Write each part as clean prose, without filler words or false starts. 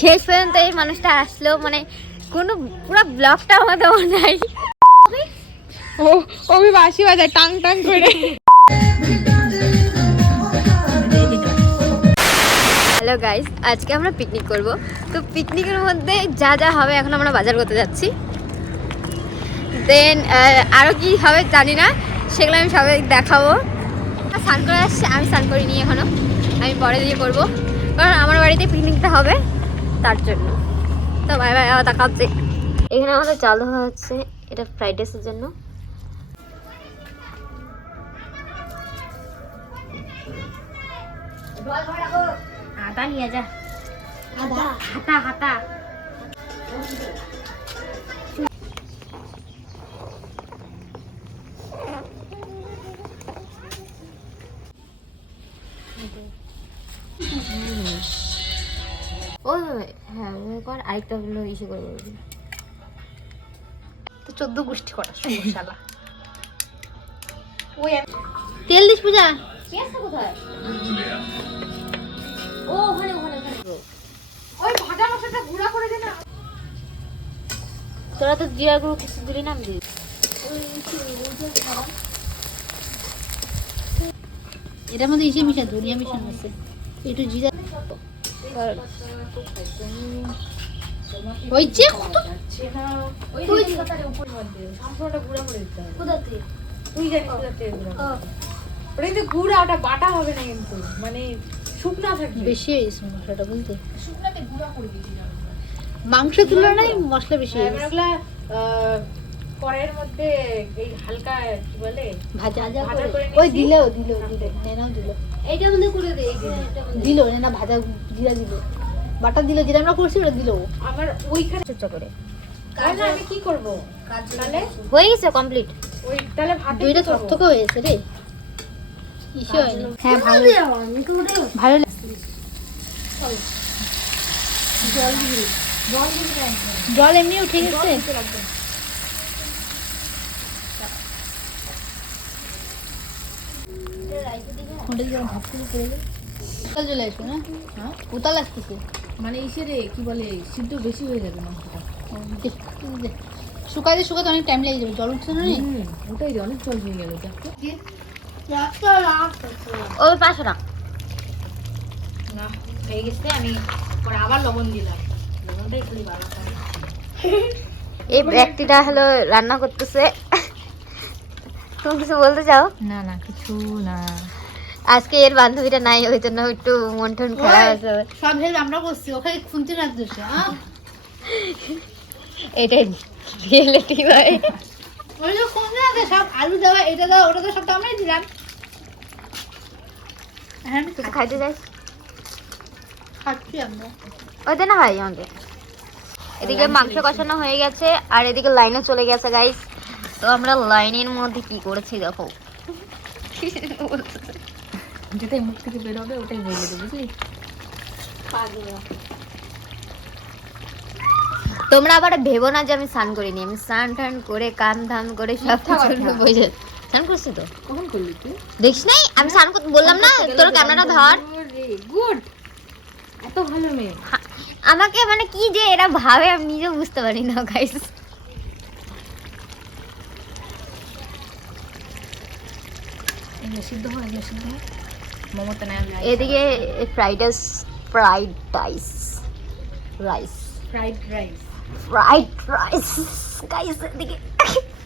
শেষ পর্যন্ত এই মানুষটা আসলো, মানে কোনো পুরো ব্লগটা আমাদের নাই। ও ওই বাঁশি বাজায় টাং টাং করে। হ্যালো গাইস, আজকে আমরা পিকনিক করব। তো পিকনিকের মধ্যে যা যা হবে এখন আমরা বাজার করতে যাচ্ছি। দেন আরও কি হবে জানি না, সেগুলো আমি সবাই দেখাবো। স্নান করে আসছে, আমি স্নান করিনি এখনও, আমি পরে দিয়ে করবো, কারণ আমার বাড়িতে পিকনিকটা হবে তার জন্য। তো বাই বাই, আবার দেখা হচ্ছে। এখানে আমাদের চাল দেওয়া হচ্ছে, এটা ফ্রাইড রাইসের জন্য। আদা নিয়ে যা, আদা হাতা হাতা। ও হ্যাঁ, আরেকটা হলো ইসে করে তো 14 গোষ্ঠী করা সমস্যালা। ওই তেল দিস পূজা। কি আছে কোথায়? ও ওখানে ওখানে ওখানে। ওই ভাজা মশলাটা গুঁড়া করে দে না। তোরা তো জিরা গুঁড়ো কিছু দিলি না, আমি দিই। এটার মধ্যে ইসে মিশা ধনিয়া মিশানো আছে, একটু জিরা হইছে কত ওই কথার উপর মধ্যে মশলাটা গুঁড়া করে দিতে হবে। কোথাতে তুই জানিস কোথাতে গুঁড়া। ওটা কিন্তু গুঁড়া, ওটা বাটা হবে না, কিন্তু মানে শুকনা থাকবে। বেশি হয়েছে মশলাটা বুঝতে, শুকনাতে গুঁড়া করে দিবি না। মাংসের তুলনায় মশলা বেশি হ্যাঁ, হয়েছে। ওগুলা কড়াইয়ের মধ্যে এই হালকা কি বলে ভাজা ভাজা করে ওই নিয়েছি। দিলেও নেনাও দিল, এইটা মধ্যে করে দে। দিল নেনা ভাজা জিরা দিল, বাটা দিল, যেটা আমরা করছি ওটা দিল। আমার ওইখানে ছোট করে তাহলে আমি কি করব তাহলে? হয়ে গেছে কমপ্লিট। ওই তাহলে ভাতে দুইটা কি করবো? থকথকে হয়েছে রে, ইসে হয়নি। হ্যাঁ ভালো ভালো জল এমনি উঠে গেছে। ওটা দিয়ে ভাত করে পড়ে যায়, উতাল চলে আসবে না? হ্যাঁ উতাল আসতেছে, মানে ইসেরে কি বলে সিদ্ধ বেশি হয়ে যাবে মাংসটা। শুকাতে শুকাতে অনেক টাইম লেগে যাবে, জল উঠছে না। ওটাই রে, অনেক জল হয়ে গেল। ও 500 টাকা। না হয়ে গেছে, আমি পরে আবার লবণ দিলাম, লবণটাই খালি বাড়াতে হবে। এই ব্যক্তিটা হলো রান্না করতেছে। তুমি কিছু বলতে চাও? না না কিছু না, আজকে এর বান্ধবীটা নাই, ওই জন্য একটু মন টন খারাপ আছে। সব হেল্প আমরা করছি, ওখানে খুনতে রাখতেছে। এটাই রিয়েলিটি ভাই। ওই যে খুনতে রাখতে সব আলু দেওয়া, এটা দেওয়া, ওটা দেওয়া, সব তো আমরাই দিলাম। হ্যাঁ আমি তো খাইতে যাই, খাচ্ছি আমরা। ওইটা না ভাই আমাদের। এদিকে মাংস কষানো হয়ে গেছে আর এদিকে লাইনও চলে গেছে গাইস। তো আমরা লাইনের মধ্যে কি করেছি দেখো। যেটাই মুখ থেকে বেরোবে ওটাই হয়ে যাবে, বুঝলি? তোমরা আবার ভেবো না যে আমি স্নান করিনি, আমি স্নান টান করে কান ধান করে সব কিছু বুঝে স্নান করছি। তো কখন করলি তুই? দেখিস নাই আমি স্নান করতে বললাম না? তোর ক্যামেরাটা ধর। গুড, এত ভালো মেয়ে। আমাকে মানে কি যে এরা ভাবে আমি নিজেও বুঝতে পারি না গাইস। এগুলো সিদ্ধ হয়, এগুলো সিদ্ধ হয়। মোমোটা না এদিকে fried rice, fried rice, rice, fried rice. Fried rice guys. এদিকে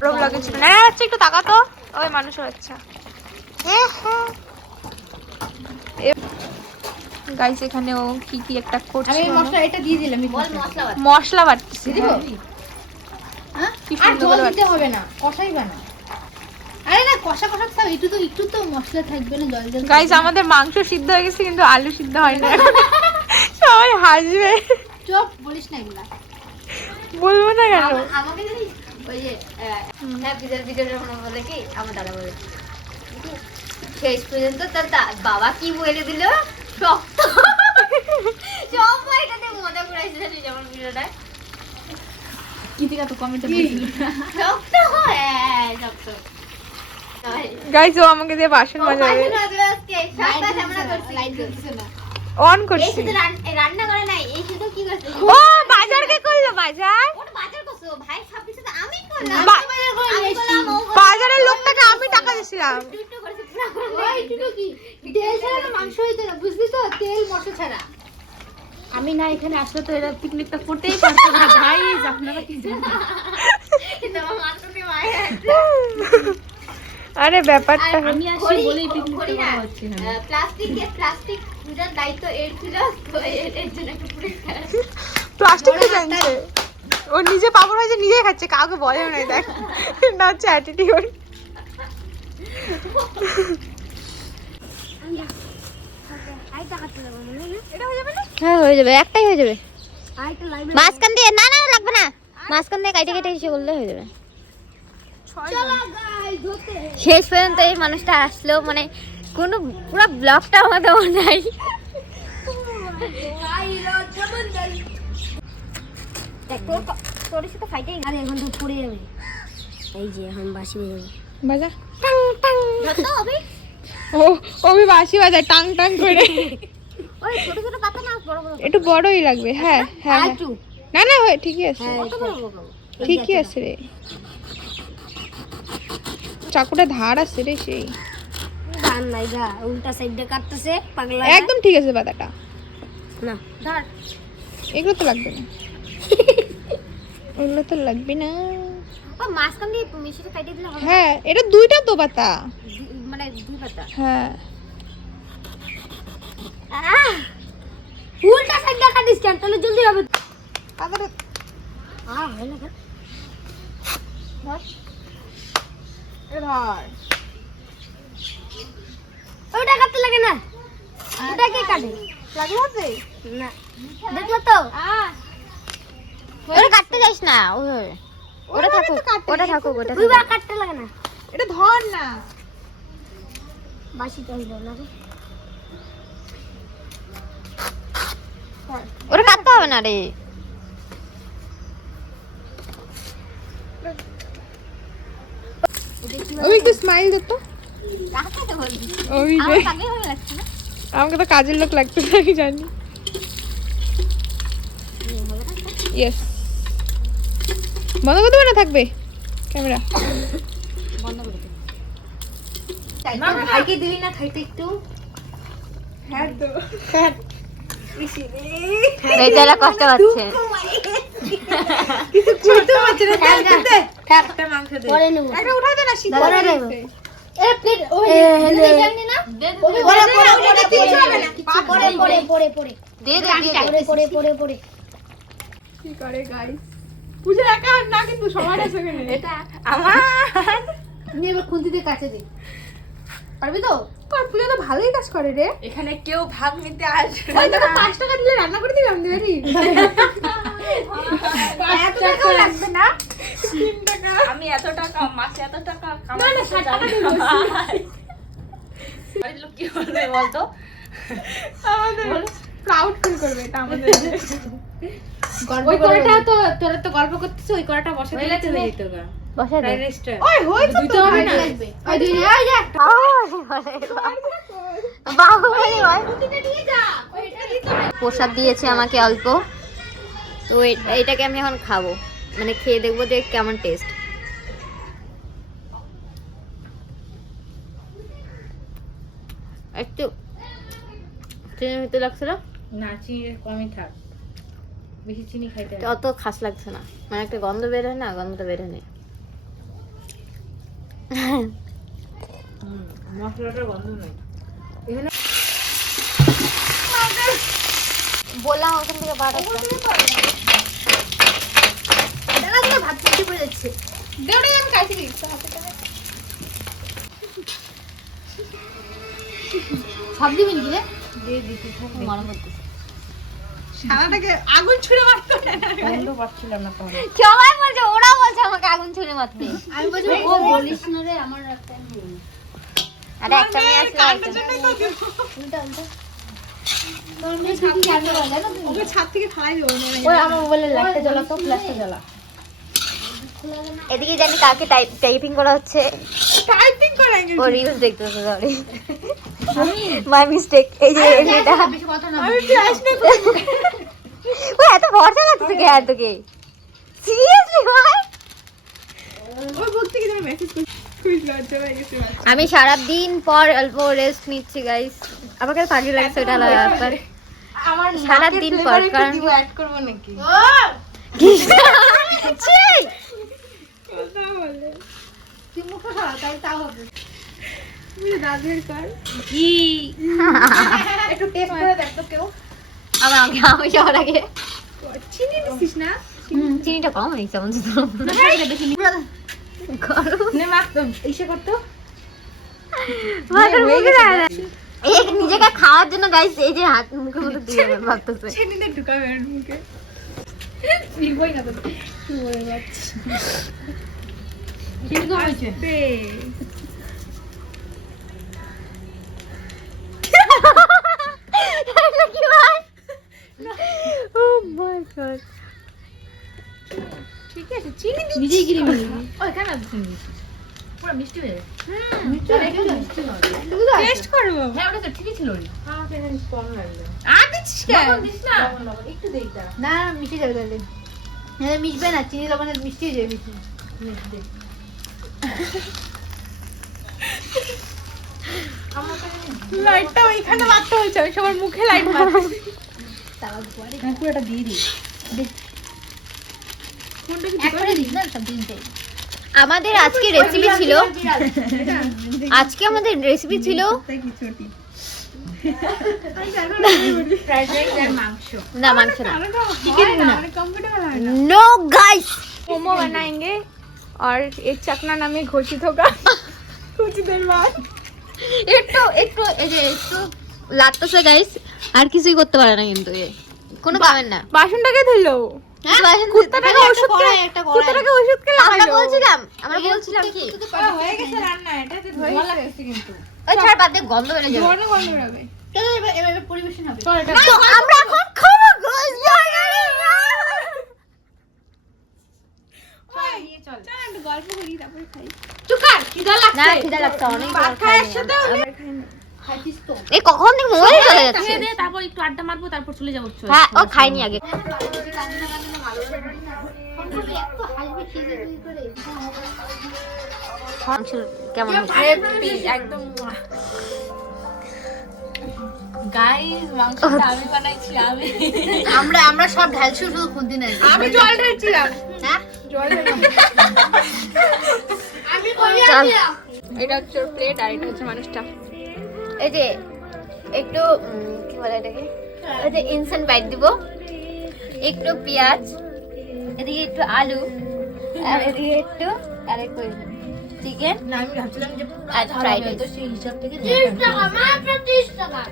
প্রবলেম লাগে ছিল না। আচ্ছা একটু তাকাতো, ওই মানুষ আচ্ছা গাইস, এখানেও কি কি একটা করছে। আমি মশলা এটা দিয়ে দিলাম, মশলা বাটতেছি। দিব? হ্যাঁ আর জল দিতে হবে না, কষাইবা না। আরে না কষা কষা খাও, একটু তো মশলা থাকবে না, জল জল। গাইস আমাদের মাংস সিদ্ধ হয়ে গেছে কিন্তু আলু সিদ্ধ হয় না। সবাই হাসবে। চুপ বলিস না এগুলা। বলবো না কেন? আমাকে জানিস ওই যে হ্যাঁ পিজার ভিডিওটা মনে বলে কি আমার দাদা বলে শেষ পর্যন্ত তার বাবা কি বলে দিল, শক্ত সবাই এটাতে মজা করাইছে জানিস আমার ভিডিওটা। কীতিকা তো কমেন্টে বলছিল শক্ত হ্যাঁ শক্ত। গাইস ও আমাকে দিয়ে বাসন মাজাবে। আজকে সব কাজ আমরা করছি। লাইট জ্বলছে না। অন এই করছি। শুধু রান্না করে নাই, এই শুধু কি করছে? ও বাজার কে করলো? বাজার ওটা বাজার করছো ভাই, সব কিছু তো আমি করলাম। বা- আমি করলাম, ও করলো। বাজারের লোকটাকে আমি টাকা দিয়েছিলাম। একটু করেছে, পুরো ওই টুকু কি তেল ছাড়া তো মাংস হইতো না, বুঝলি তো? তেল মশলা ছাড়া। আমি না এখানে আসলে তো এরা পিকনিকটা করতেই পারতো না ভাই, আপনারা কি জানেন? কিন্তু আমার মাথা দিয়ে মায়ের আরে ব্যাপারটা আমি আসি বলেই পিকনিকটা করা হচ্ছে এখানে। প্লাস্টিকের দায়িত্ব এর ছিল, তো এর জন্য একটু পরিষ্কার। প্লাস্টিক তো জানছে, ও নিজে পাপড় হয়েছে নিজে খাচ্ছে, কাউকে বলেও নাই। দেখ না হচ্ছে অ্যাটিটিউড। হ্যাঁ হয়ে যাবে, একটাই হয়ে যাবে। মাঝখান দিয়ে না না লাগবে না, মাঝখান দিয়ে কাইটে কেটে এসে বললে হয়ে যাবে। শেষ পর্যন্ত এই মানুষটা আসলো, মানে কোনো পুরো ব্লগটা আমাদের নাই। তোর সাথে ফাইটাই আরে এখন তো পড়ে যাবে। এই যে এখন বাসি হয়ে যাবে। বাজা টাং টাং ধরতো হবে। ও বাঁশি বাজায় টাং টাং করে। ওই ছোট ছোট পাতা না, বড় বড় একটু বড়ই লাগবে। হ্যাঁ হ্যাঁ হ্যাঁ। একটু। না না হয় ঠিকই আছে, হ্যাঁ কত বড় বড়। ঠিকই আছে রে। চাকুটা ধার আছে রে সেই। ধান নাই যা, উল্টা সাইডে কাটতেছে পাগলা। একদম ঠিক আছে পাতাটা। না ধর। এগুলো তো লাগবে না, ওগুলো তো লাগবে না। ও মাঝখান দিয়ে মিশিয়ে কাটে দিলে হবে। হ্যাঁ এটা দুইটা তো পাতা। মানে দুই পাতা। হ্যাঁ উল্টা সাইডে কাটিস কেন? তাহলে জলদি হবে। পাতাটা হয় না। ধর। ওটা কাটতে লাগে না, ওটা কে কাটে? লাগলো হাতে? না দেখলো তো, ওটা কাটতে যাস না। ওটা থাকুক, ওটা থাকুক, ওটা দুইবার কাটতে লাগে না। এটা ধর না। বাসিটা হইলো না রে, ওটা কাটতে হবে না রে। ওই একটু স্মাইল দে তো। কাকে বলবি? ওই আমার যে কাকে ভালো লাগছে না। আমাকে তো কাজের লোক লাগতেছে, আমি জানি। ইয়েস বন্ধ করতে পারে না, থাকবে ক্যামেরা। বন্ধ করে দে। ভাইকে দিলি না খাইতে একটু? হ্যাঁ তো বেচারা কষ্ট পাচ্ছে। ছোট বাচ্চা না, দে একটা মাংস দে। পরে নেব। একটা উঠাই দে না, শীত পরে নেব। এ প্লেট ওই জানি না? পরে দে দে দে। কি করে গাইস? পূজা একা না কিন্তু সবার আছে এখানে। এটা আমার। নিয়ে এবার খুন্তি দিয়ে কাছে দে। পারবি তো? কর, পূজা তো ভালোই কাজ করে রে। এখানে কেউ ভাগ নিতে আসবে ওই দেখো 5 টাকা দিলে রান্না করে দিলাম দেরি। এত টাকা লাগবে না, 3 টাকা। আমি এত টাকা মাসে এত টাকা না না 60 টাকা দিব। বাড়ির লোক কি বলবে বলতো? আমাদের প্রাউড ফিল করবে এটা আমাদের। ওই কড়াটা তো তোরা তো গল্প করতেছিস, ওই কড়াটা বসা দিলে তো হয়ে যেত গা। বসা দে। ফ্রাইড রাইসটা ওই হইছে তো হবে না। ওই দুই ওই যা। বাহুবলী ভাই প্রসাদ দিয়েছে আমাকে অল্প, তো এইটাকে আমি এখন খাবো, মানে খেয়ে দেখবো যে কেমন টেস্ট। একটু চিনি হতে লাগছে না, না চিনি কমই থাক, বেশি চিনি খাইতে হবে। অত খাস লাগছে না, মানে একটা গন্ধ বের হয় না, গন্ধটা বের হয়। মশলাটার গন্ধ নাই। বললাম ওখান থেকে ভাত বেশি পড়ে যাচ্ছে। দেওড়ে আমি কাটি দিই হাতে করে। সব দিবি নাকি রে? দিয়ে দিছি গরম করতেছে, সারাটাকে আগুন ছুঁড়ে মারতো না। গন্ধ পাচ্ছিলাম না তাহলে। সবাই বলছে, ওরা বলছে আমাকে আগুন ছুঁড়ে মারতে। আমি বলছি ও বলিস না রে, আমার একটা আরে একটা মেয়ে আসলে কান্নার জন্যই তো দিব। উল্টা উল্টা। তোর মেয়ে কি জানতে পারলে না তুমি? ওকে ছাদ থেকে ফালাই দেবো না। ওই আমার মোবাইলে লাইটটা জ্বালা তো, ফ্ল্যাশটা জ্বালা। এদিকে জানি কাকে টাইপিং করা হচ্ছে, টাইপিং করে ও রিলস দেখতেছে। Sorry my mistake. এই যে এটা বেশি কথা না আমি ফ্ল্যাশ নেই। ও এত ভরসা লাগছে কে আর তোকে? সিরিয়াসলি ভাই? ওই ভক্তি কি তুমি মেসেজ করছিস? খুব লজ্জা হয়ে গেছে। আমি সারা দিন পর অল্প রেস্ট নিচ্ছি গাইস। আমাকে পাগল লাগছে এটা আলাদা ব্যাপার। আমার সারা দিন পর কারণ দিব অ্যাড করব নাকি? ছি! কথা বলে। তুই মুখ খাওয়া তাই তাও হবে তুমি দাদের কার? কি একটু টেস্ট করে দেখ তো কেউ আবার আমি যাওয়ার আগে চিনি দিছিস না? চিনিটা কম হয়েছে আমার তো। নে মা ইসে করতে। মাথার মুখে দেয় না। এই নিজেকে খাওয়ার জন্য গাইস এই যে হাত মুখের মধ্যে দিয়ে ভাবতেছে। চিনিতে ঢুকাবে ওর মুখে। নিবই না তো চিনি কম হয়েছে বে। এটা কি ভাই? ও মাই গড। ঠিক আছে চিনি দি। নিজেই গিরি মিলি ওই কেন চিনি পুরো মিষ্টি হয়ে গেছে মিষ্টি টেস্ট করব। হ্যাঁ ওটা তো ঠিকই ছিল রে আমাকে জানিস কম লাগবে। আর দিছিস কেন? দিস না একটু দেই তা। না মিষ্টি যাবে তাহলে হ্যাঁ মিশবে না চিনি লবণে মিষ্টি হয়ে যাবে বেশি মিষ্টি লাইটটা ওইখানে মারতে হয়েছে। আমি সবার মুখে লাইট মারছি। তাও পরে পুরোটা দিয়ে দিই। কোনটা কি এক করে দিস না সব দিনটাই আমাদের আজকে রেসিপি ছিল, আজকে আমাদের রেসিপি ছিল তাই কি ছোটি? ফ্রাইড রাইস আর মাংস না মাংস না, চিকেন না कंफर्टेबल है ना। No guys. मोमो बनाएंगे और एक चकना नामे घोषित होगा कुछ देर बाद। একটু একটু এই যে একটু লাগতেছে গাইস, আর কিছুই করতে পারে না কিন্তু এ কোনো কামের না। বাসনটাকে ধুলো। কুত্তাটাকে ওষুধ খেয়ে কুত্তাটাকে ওষুধ খেয়ে আমরা লাগালো। আমরা বলছিলাম কি হয়ে গেছে রান্না। এটা তো ধোয়া লাগছে কিন্তু। ওই ছাড় বাদ দে, গন্ধ বেড়ে যাবে। ধোয়ানো বন্ধ হবে। চলো এবার পরিবেশন হবে তো আমরা এখন খাবো গাইস। চল একটু গল্প করি তারপরে খাই। চুকার খিদা না লাগছে খিদা লাগছে অনেক। ভাত খাওয়ার সাথে হলে খাইছিস তো এই কখন থেকে মোবাইল চলে যাচ্ছে। খেয়ে দে, তারপর একটু আড্ডা মারবো, তারপর চলে যাবো। হ্যাঁ ও খাইনি আগে। কেমন হয়েছে? একদম গাইস মাংসটা আমি বানাইছি আমি। আমরা সব ঢালছি শুধু খুন্তি নাই আমি জল ঢেলছিলাম। হ্যাঁ জল ঢেললাম। চল এটা হচ্ছে প্লেট আর এটা হচ্ছে মানুষটা। এই যে একটু কি বলে এটাকে, এই যে ইনসেন্ট বাইট দিব, একটু পেঁয়াজ, এদিকে একটু আলু, আর এদিকে একটু আর একটু চিকেন না আমি ভাবছিলাম যে আর ফ্রাইড রাইস। তো সেই হিসাব থেকে 30 টাকা মাত্র 30 টাকা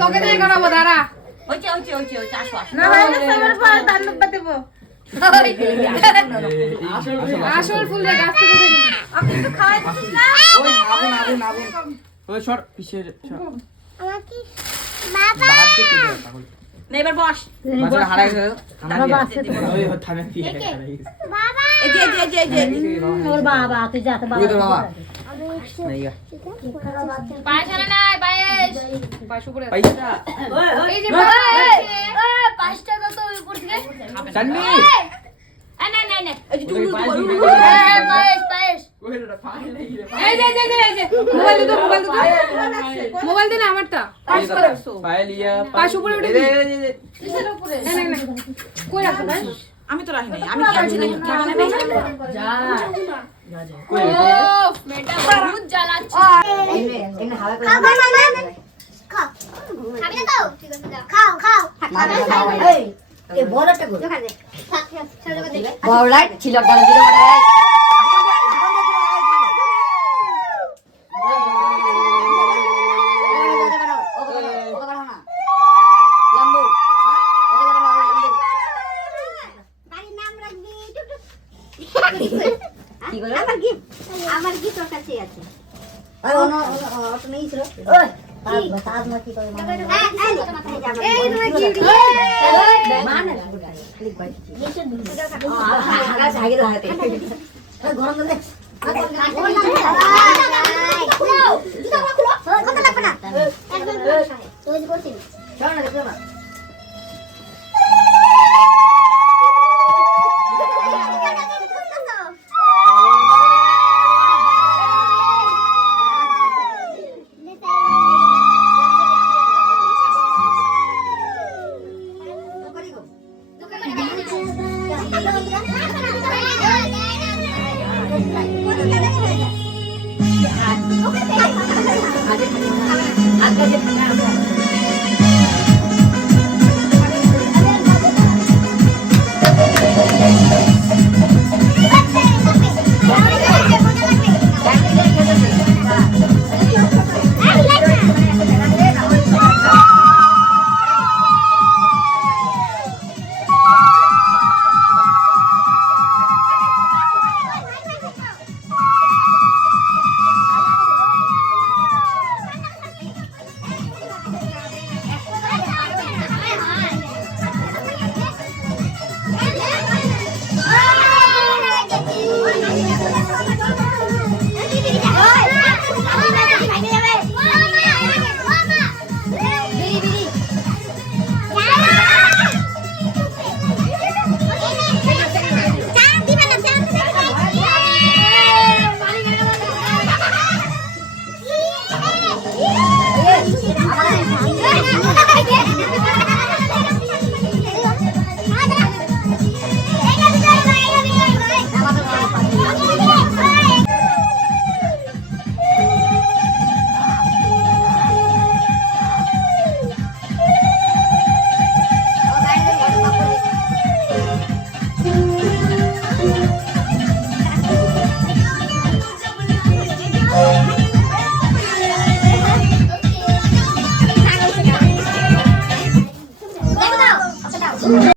তোকে দিয়ে করাবো দাঁড়া। আসল ফুল রে গাছ থেকে দেখে। এবার বস। পায়েস আনা নাই, পায়েস। পাশ উপরে এই যে পাঁচ টাকা তো উপর থেকে না না না, এই যে মোবাইল দে মোবাইল দে না আমারটা। পাশ উপরে উঠে দে। না কই রাখো ভাই? আমি তো রাখি নাই, আমি খেলছি না। যা ও মেটা বহুত জ্বালাচ্ছে। খাবি না তো? ঠিক আছে, যাও। খাও, খাও। এই বড়টা গো দোকানে দে। থাক, ঠিক আছে, চল দোকানে দে। বড় লাইট ছিল ডাল দিল মানে বাড়ির নাম রাখবি, টুক টুক। কি বলো? আমার গিফট ওর কাছেই আছে। আরে অন্য অত নেই ছিল ওই তাজ মা কি করে মানে এই তোমার গিফট। মানে ক্লিক বাই আগা আগে দাঁড়াতে গরম দে কত লাগবে না? একদম তুই করছিস। চল না দেখো না Yeah.